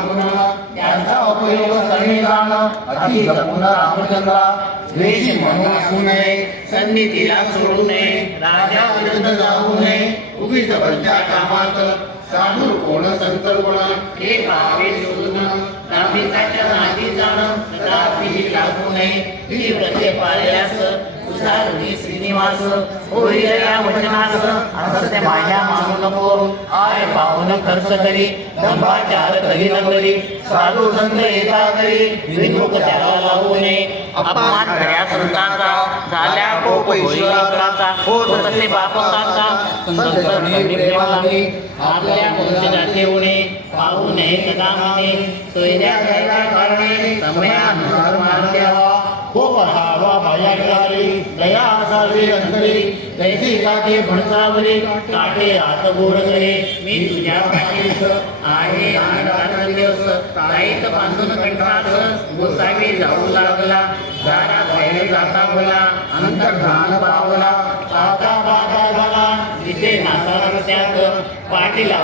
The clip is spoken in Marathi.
सांगून त्यांचा उपयोग करणे जाणं अति जपून रामचंद्रा द्वेषी म्हणून असू नये संधी तिला सोडू नये राजा विरुद्ध जाऊ नये उगीच भलत्या कामात साधू कोण संत गुण हे भावे सोडून नाभिकाच्या नादी जाणं कदापिही लागू नये ही व्रते पाळल्यास उसारुनी श्रीनिवास होईल या वचनास असते माझ्या मानू नको आय पावन खर्च करी दंभाचार करी न करी साधू संत येता करी विमुख त्याला लागू नये अपमान कर्या संतांचा झाल्या कोप ईश्वराचा होत तसे बापकाचा संत करणे प्रेमाने आपल्या वंशजाचे उणे पाहू नये कदा माने सोयऱ्या घ्यायच्या कारणे समयानुसार मान द्यावा खूप हवा भयाकारी दया असावी अंतरी तैसी काठी भणसावरी काठे हात गोड करे मी तुझ्या पाठीस आहे आणि दिवस साहित्य बांधून कंठास गोसावी जाऊ लागला दारा बाहेर जाता बोला अंतर्धान पावला आता बाधा झाला तिथे नाता त्यात पाठीला